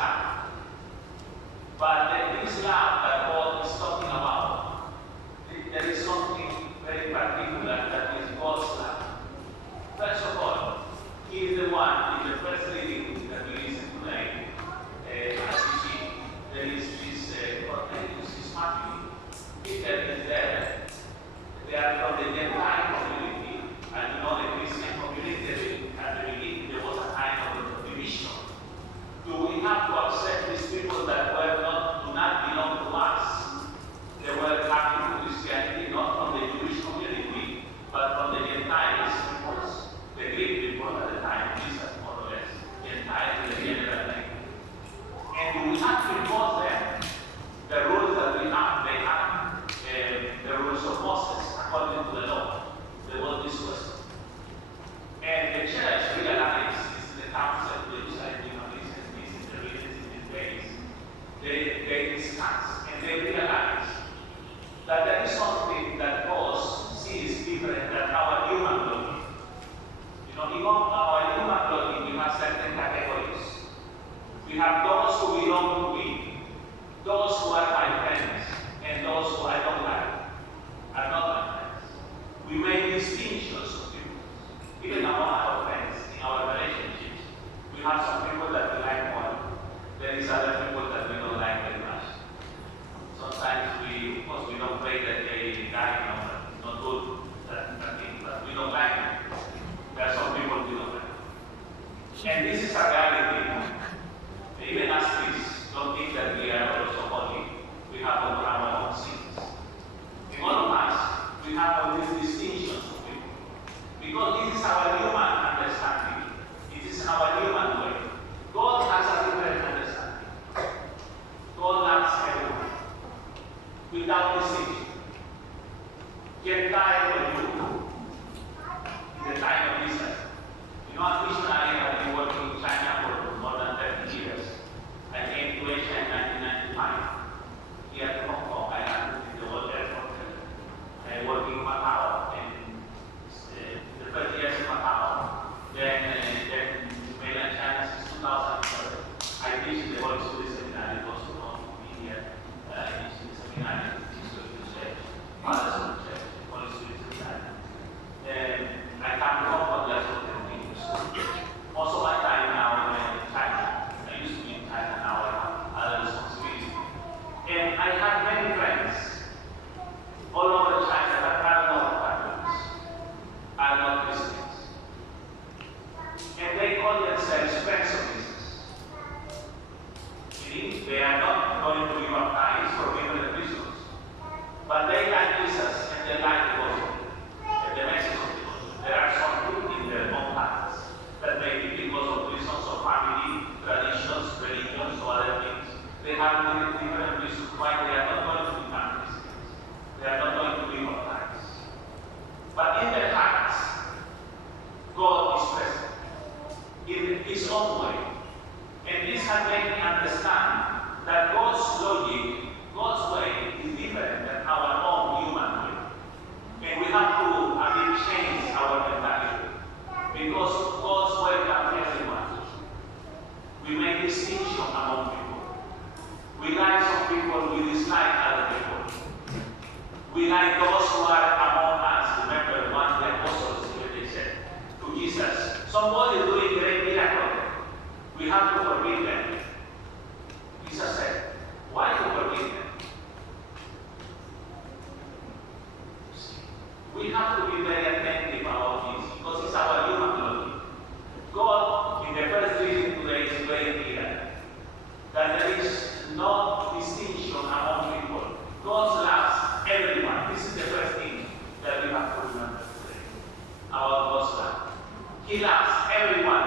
love. But this love that God is talking about, there is something very particular that is God's love. First of all, He is the one in the first reading that we listen today. As you see, there is this Cornelius, his family. Peter is there. They are from the Gentile community, and you know the Christian community at the beginning there was a kind of division. Do we have to accept these people that do not belong to us? They were coming to Christianity not from the Jewish community, but from the Gentiles, because the Greek people at the time, Jesus more or less, Gentiles in the general language. And do we have to impose them the rules that we have? They have the rules of Moses according to the law. There was this question. And the church realized, this is the council of Jerusalem, this is the religions in these days. They discuss and they realize that there is something that God sees different than our human clothing. You know, in our human clothing, we have certain categories. We have those who belong to me, those who are my friends, and those who I don't like are not my friends. We make distinctions of people. Even among our friends, in our relationships, we have some people that we like more. There is other people that we don't like very much. Sometimes of course, we don't pray that they die, not good, that thing, but we don't like them. There are some people we don't like. And this is a reality. Even as priests, don't think that we are also holy. We have our own sins. In all of us, we have all these distinctions of people. Because this is our human understanding. It is our human way. God has a different understanding. God loves everyone. Without distinction. Gentile or Jew. In the time of Jesus. You know, a missionary has been working in China for more than 30 years. I came to Asia in 1995. Here at Hong Kong, I landed in the World Airport. I worked in Macau, and the first years in Macau. Then mainland China since 2007. I teach in the Holy Spirit Seminary, also known to be here. I teach in the seminary, Fathers of the Church, Holy Spirit Seminary. I come to Hong Kong just for 10 years. Most of my time now in China. I used to be in China, now I have other responsibilities. And I have many friends all over China that are not Catholics, are not Christians. And they call themselves friends of Jesus. Meaning they are not going to be baptized or given the prisons, but they like Jesus and they like the gospel and the message of the gospel. There are some good in their own hearts that maybe because of reasons of family, traditions, religions, or other things, they have different reasons why they are not going to become Christians. They are not going to be baptized. But in their hearts, God is present in His own way. And this has made me understand that God's logic, God's way is different than our own human way. And we have to change our mentality. Because God's way comes everyone. We make distinction among people. We like some people, we dislike other people. We like those who are among us. Remember one of the apostles when they said to Jesus, somebody is doing great miracle. We have to forgive them. Jesus said, why to forgive them? We have to be very attentive about this because it's our human logic. God, in the first reading today, is very clear that there is no distinction among people. God loves everyone. This is the first thing that we have to remember today about God's love. He loves everyone.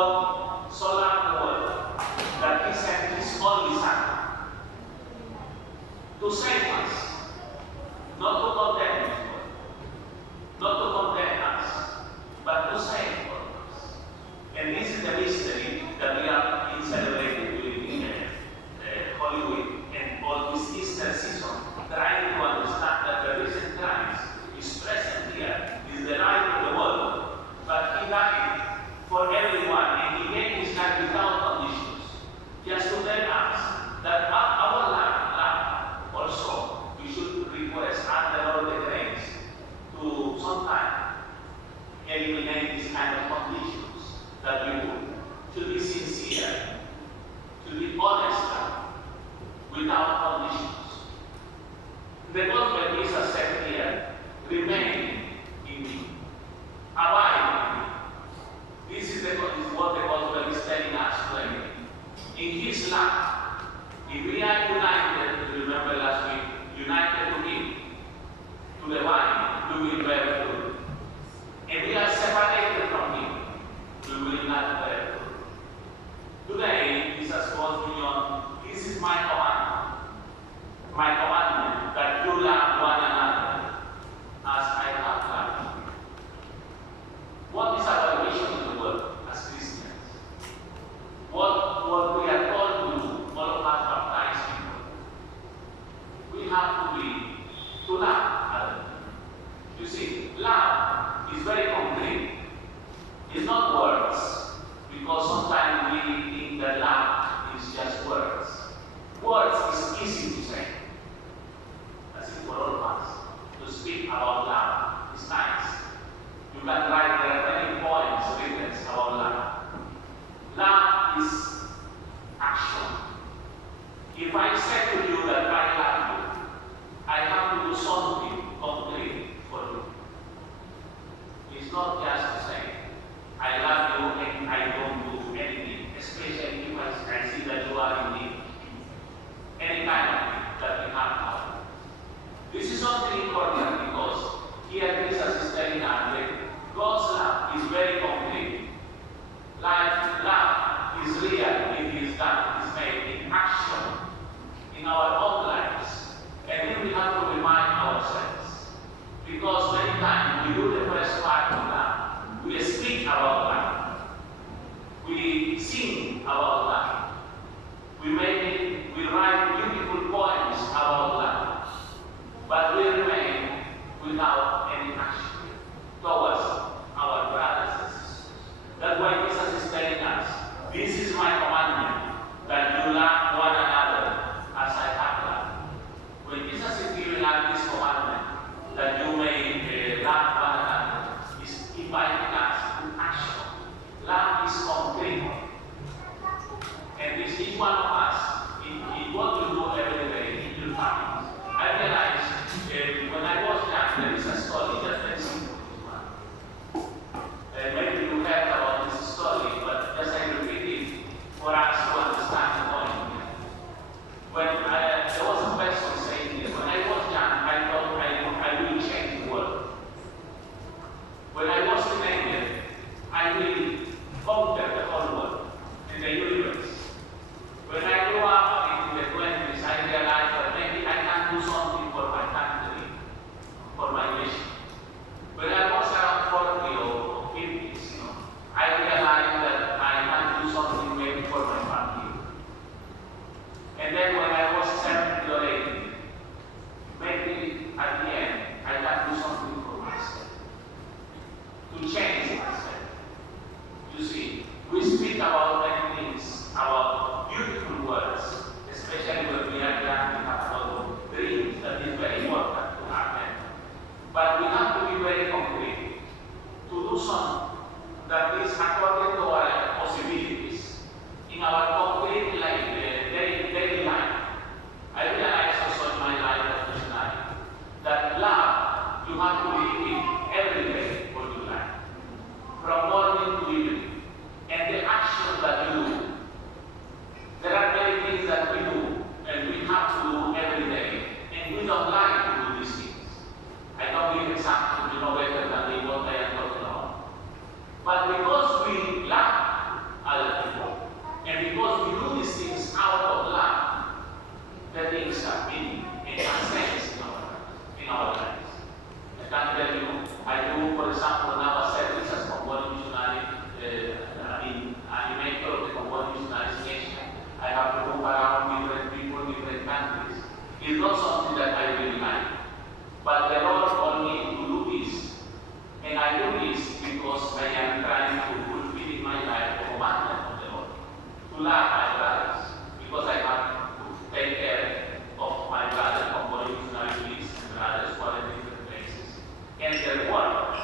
God so loved the world that He sent His only Son to save us, not to condemn us, not to condemn us, but to save us. And this is the mystery that we have been celebrating during Holy Week and all this Easter season, trying to understand that the risen Christ is present here, is the light of the world, but He died for everyone and He gave His life without conditions, just to tell us that our life also we should request under all the grace to sometimes eliminate these kind of conditions, that we should be sincere, should be honest, without conditions. The gospel Jesus said here, remain in me, abide in me. This is what the gospel is telling us plainly. In His love, if we are united, remember last week, united to Him, to the vine, we will bear fruit. If we are separated from Him, we will not bear fruit. Today, Jesus goes beyond, this is my commandment, that you love one another as I have loved you. What is our mission in the world as Christians? What we are called to do, all of us baptized people, we have to love others. You see, love is very concrete. It's not words, because sometimes we think that love is just words. Words is easy to say. That's it for all of us. To speak about love is nice. You can write, there are many poems written about love. Love is action. If I say to you that I love you, I have to do something concrete for you. It's not just to say, I love you and I don't do anything, especially if I see that you are in need. Any kind of thing that we have now. This is something important because here Jesus is telling us that God's love is very concrete. Like love is real, it is done, it is made in action in our own lives. And then we have to remind ourselves. Because many times we do the first part of love. We speak about love. We sing about love. We write beautiful poems about love. But we remain without any action towards our brothers and sisters. That's why Jesus is telling us, this is my commandment, that you love one another as I have loved. When Jesus is giving us this commandment, that you may love one another, is inviting us to action. Love is concrete. And each one of us to love my brothers, because I have to take care of my brothers from missionaries and brothers who are in different places and their work.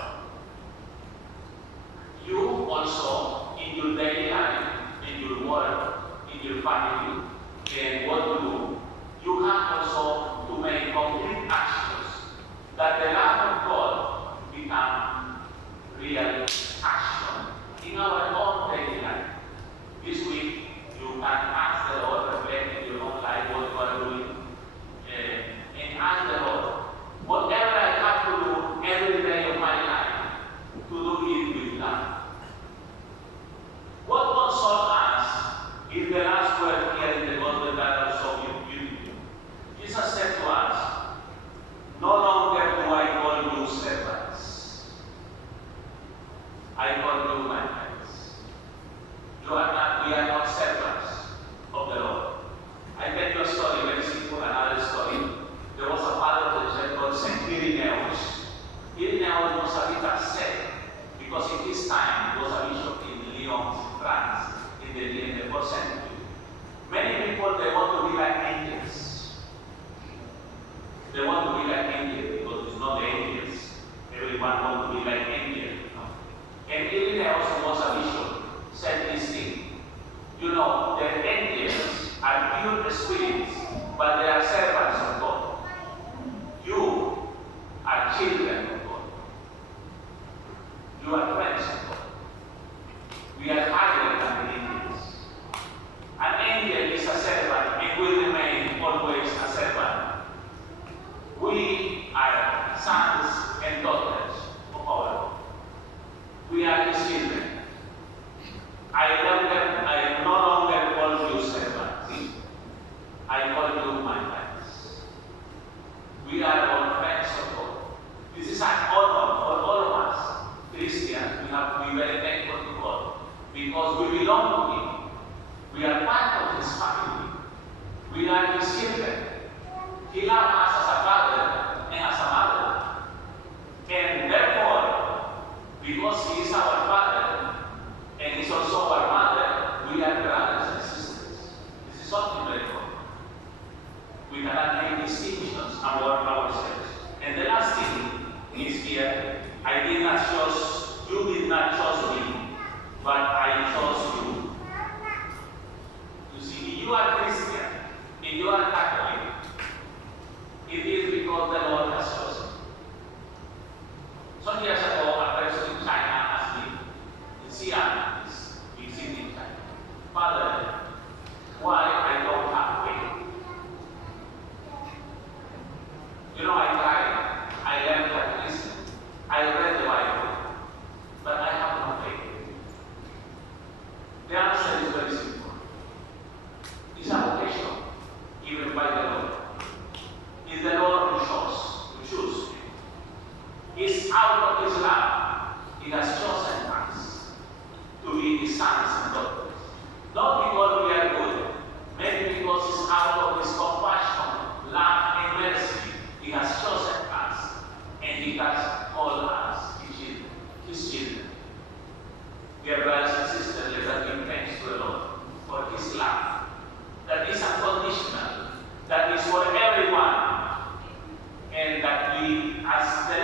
You also, in your daily life, in your work, in your family, and what you do, you have also to make concrete actions that the love of God become real action in our own daily life. This week, you can ask the Lord, reflect in your own life what you are doing, and ask the Lord, whatever I have to do every day of my life, to do it with love. What consoles us is the last word here in the gospel that are so beautiful. Jesus said to us, no longer do I call you servants. I call you my friends. We are not servants of the Lord. I tell you a story, very simple, another story. There was a father of the church called Saint Irenaeus. Irenaeus was a bit upset because in his time he was a bishop in Lyon, France, in the 4th century. Many people, they want to be like angels. They want to be like angels because it's not the angels. Everyone wants to be like angels. No? And Irenaeus was a bishop, said this thing. You know, the angels are pure spirits, but they are servants of God. You are children of God. You are friends of God. We are higher than the angels. An angel is a servant and will remain always a servant. We are sons and daughters of our Lord. We are His children. I no longer call you servants. I call you my friends. We are all friends of God. This is an honor for all of us. Christians, we have to be very thankful to God because we belong to Him. We are part of His family. We are His children. He loves us as a father and as a mother. And therefore, because He is our father and He is also our mother, we are brothers and sisters. This is something very important. We cannot make distinctions among ourselves. And the last thing is here, you did not choose me, but I chose you. You see, if you are Christian, if you are Catholic, it is because the Lord has chosen. Some years ago, a person in China asked me, in Xi'an, this big city in China, Father, why I don't have faith? You know, I tried, I learned that listen, I read the Bible, but I have no faith. The answer is very simple. It's a vocation given by the Lord. It's the Lord who chooses. It's out of His love. He has chosen us to be His sons and daughters. Not because we are good, maybe because it's out of His compassion, love, and mercy. He has chosen us, and He has called us His children. Dear brothers and sisters, let us give thanks to the Lord for His love. That is unconditional, that is for everyone, and that we, as the